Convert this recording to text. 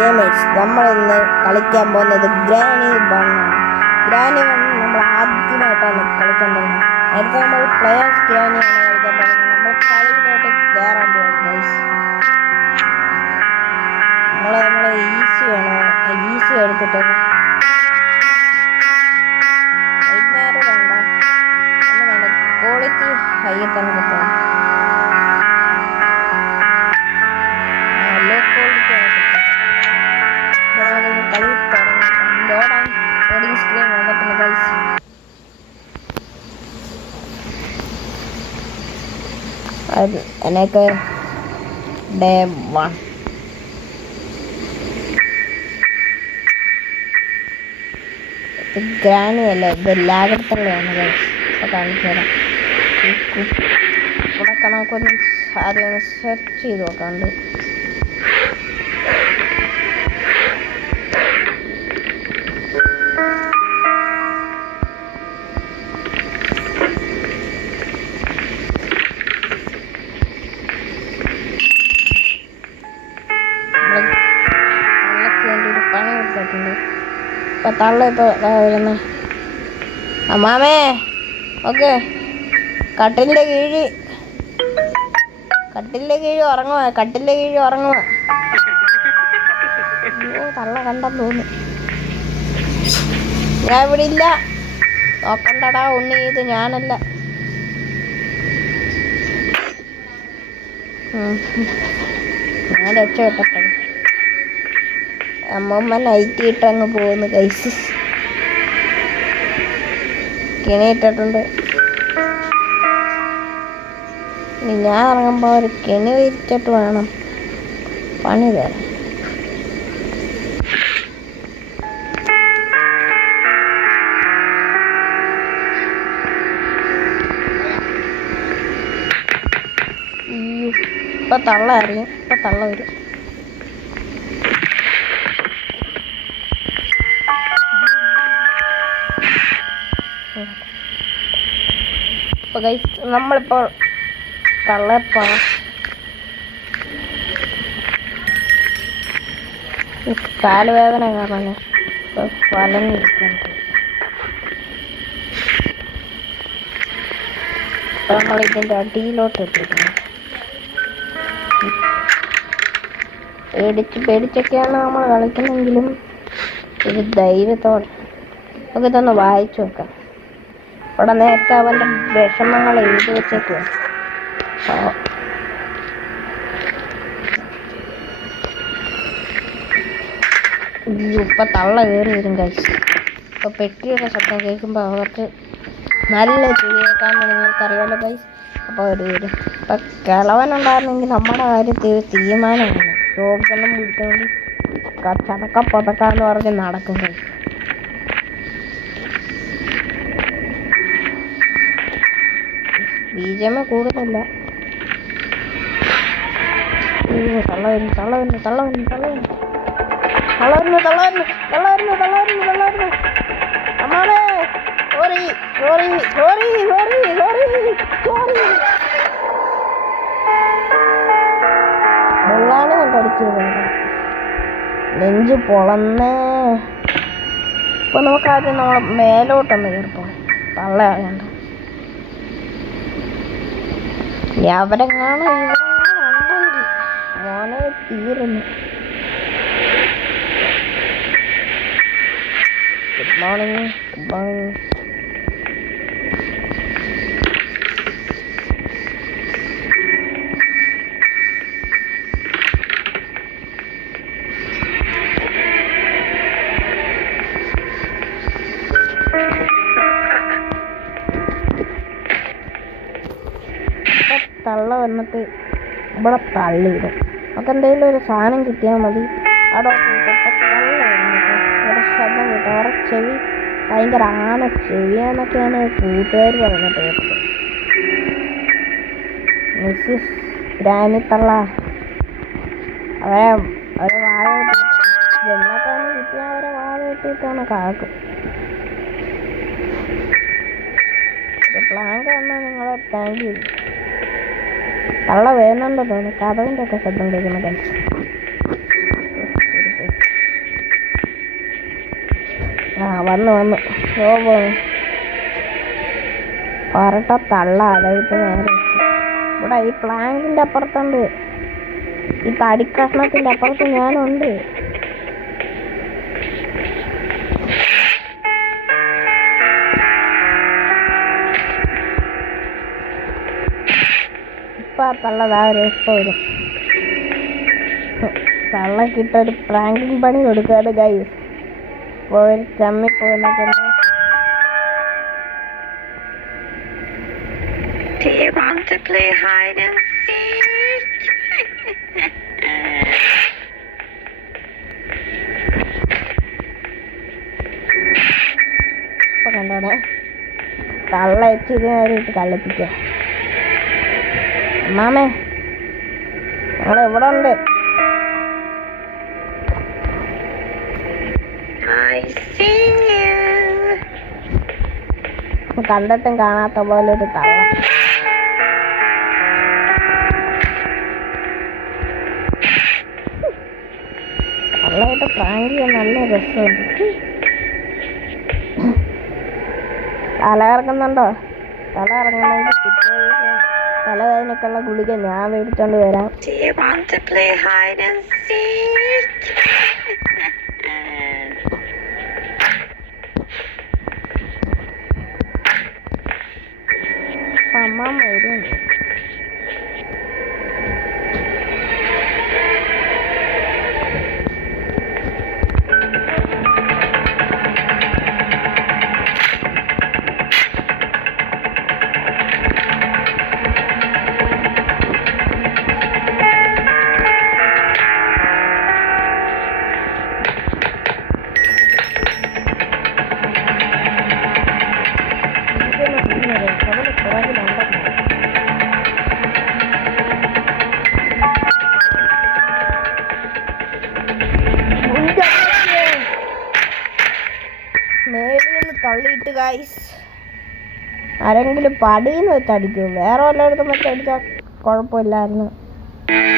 Gamers, നമ്മൾ ഇന്ന് കളിക്കാൻ പോകുന്നത് ഗ്രാനി വൺ ആണ്. ഗ്രാനി വൺ നമ്മൾ ആദ്യമായിട്ടാണ് കളിക്കാൻ പോകുന്നത്. നേരത്തെ നമ്മൾ പ്ലെയേഴ്സ് ഗ്രാനിയാണ് കളിക്കാൻ പോകുന്നത്. നമ്മൾ കളിയിലോട്ട് കയറാൻ പോകും ഗൈസ്. നമ്മൾ ഈസി വേണം, ഈസി എടുത്തിട്ട് വേണ്ട, ഒന്നും വേണ്ട, ക്വാളിറ്റി ഹൈ തന്നെ കിട്ടും. ലോ ക്വാളിറ്റി ആണ് കിട്ടുന്നത്. കളി തുടങ്ങി. ലോഡിങ് സ്ക്രീൻ വന്നിട്ടുണ്ട് ഗൈസ്. എനിക്ക് ഡേ 1 ഗ്രാനി അല്ല, ഇത് ലാഗത്തുള്ളതാണ് ഗൈസ്. ഇപ്പോൾ കാണിച്ചു തരാം. ഇവിടെ നമുക്കൊന്ന് ആദ്യം സെർച്ച് ചെയ്ത് നോക്കാണ്ട്. പണി കൊടുത്തിട്ടുണ്ട്. ഇപ്പം തള്ള ഇപ്പോൾ വരുന്ന അമ്മാമേ, ഓക്കെ, കട്ടിലിൻ്റെ കീഴ് ഉറങ്ങുക, കട്ടിലിൻ്റെ കീഴ് ഉറങ്ങുക. തള്ള കണ്ടെന്ന് തോന്നുന്നു. ഞാൻ ഇവിടെ ഇല്ല, നോക്കണ്ടടാ ഉണ്ണി, ഇത് ഞാനല്ല. ഞാൻ രക്ഷപ്പെട്ടത്. അമ്മമ്മ നൈറ്റ് ഇട്ടങ്ങ് പോകുന്നു കൈസ്. കിണി ഇട്ടിട്ടുണ്ട്. ഇനി ഞാൻ ഇറങ്ങുമ്പോൾ ഒരു കിണി വിരിച്ചിട്ട് വേണം പണി തരാൻ. ഇപ്പം തള്ള അറിയും, ഇപ്പം തള്ള വരും. ഇപ്പോൾ ഗൈസ് നമ്മളിപ്പോൾ തള്ളപ്പോൾ കാലുവേദന കാരണം വലഞ്ഞിരിക്കുന്നുണ്ട്. ഇപ്പം നമ്മളിതിൻ്റെ അടിയിലോട്ട് ഇട്ടിരിക്കുന്നു. പേടിച്ചൊക്കെയാണ് നമ്മൾ കളിക്കുന്നെങ്കിലും ഒരു ധൈര്യത്തോടെ നമുക്ക് ഇതൊന്ന് വായിച്ചു നോക്കാം. ഇവിടെ നേരത്തെ അവൻ്റെ വിഷമങ്ങൾ എഴുതി വെച്ചേക്കുവാ. ഇപ്പം തള്ള കയറി വരും കഴിച്ച്. ഇപ്പോൾ പെട്ടിയുടെ ശബ്ദം കേൾക്കുമ്പോൾ അവർക്ക് നല്ല ചെവിയേക്കാന്ന് നിങ്ങൾക്കറിയാമല്ലോ ഗൈസ്. അപ്പോൾ അവർ വരും. ഇപ്പം കിളവനുണ്ടായിരുന്നെങ്കിൽ നമ്മുടെ കാര്യത്തിൽ തീരുമാനമാണ്. രോഗെല്ലാം പിടിച്ചുകൊണ്ട് ചതക്ക പൊതക്കാന്ന് പറഞ്ഞ് നടക്കും കഴിച്ച്. ബിജെമ കൂടുതല്ല. അമ്മാമേ സോറി. വെള്ളാണ് ഞാൻ കടിച്ചത്. നെഞ്ച് പൊളന്നേ. ഇപ്പൊ നമുക്കാദ്യം നമ്മളെ മേലോട്ടൊന്ന് കയറിപ്പോ. തള്ള അറിയണ്ട. അവരെ കാണാൻ മോനെ തീരുന്നു. Good morning. തള്ള വന്നിട്ട് ഇവിടെ തള്ളിയിടും. നമുക്ക് എന്തെങ്കിലും ഒരു സാധനം കിട്ടിയാൽ മതി. അവിടെ തള്ള വരുന്നത് ഇവിടെ ശബ്ദം കിട്ടും. അവിടെ ചെവി ഭയങ്കര ആന ചെവിയാന്നൊക്കെയാണ് കൂട്ടുകാർ പറഞ്ഞിട്ട് കേട്ടത്. മിസ്സിസ് ഗ്രാനി തള്ള അവരെ വാഴ ജന്മൊക്കെ ഒന്ന് കിട്ടിയാൽ അവരെ വാഴ വെട്ടിയിട്ടാണ് കാക്കും. പ്ലാങ്ക് വന്നാൽ നിങ്ങളെ താങ്ക് യു. തള്ള വേണമെന്ന് തോന്നുന്നു. കഥവിൻ്റെ ഒക്കെ ശബ്ദം കേൾക്കുന്ന കഴിച്ചു. വന്നു പോന്നു ഒരട്ട തള്ള അതായത് നേരെ വെച്ചു. ഇവിടെ ഈ പ്ലാങ്കിന്റെ അപ്പുറത്തുണ്ട്, ഈ തടിക്കഷ്ണത്തിന്റെ അപ്പുറത്ത് ഞാനുണ്ട്. ഇപ്പൊ ആ തള്ളതാ ഒരു ഇഷ്ടം വരും. തള്ളക്കിട്ടൊരു പ്രാങ്കിങ് പണി കൊടുക്കാതെ ഗൈസ് പോയി ചമ്മിപ്പോന്നൊക്കെ. Do you want to play hide and seek? ഇപ്പൊ കണ്ടോടെ തള്ള ഇച്ചിരി നേരിട്ട് കളിപ്പിക്ക. അമ്മാമേ ഞങ്ങൾ ഇവിടെ ഉണ്ട്. I see you. കണ്ടിട്ടും കാണാത്ത പോലെ ഒരു തള്ള. തള്ളയായിട്ട് പ്രാങ്ക് ചെയ്യാൻ നല്ല രസമുണ്ട്. തല ഇറങ്ങുന്നുണ്ടോ? തല ഇറങ്ങുന്നെങ്കിൽ പിറ്റേ ദിവസം തലവേദനക്കുള്ള ഗുളിക ഞാൻ മേടിച്ചോണ്ട് വരാം. Do you want to play hide and seek? അമ്മ വരുന്നുണ്ട്. മേളിൽ തള്ളിയിട്ട് ഗൈസ് ആരെങ്കിലും പടിയെന്ന് വെച്ചടിക്കും, വേറെ വല്ലയിടത്തും വെച്ചടിച്ചാൽ കുഴപ്പമില്ലായിരുന്നു.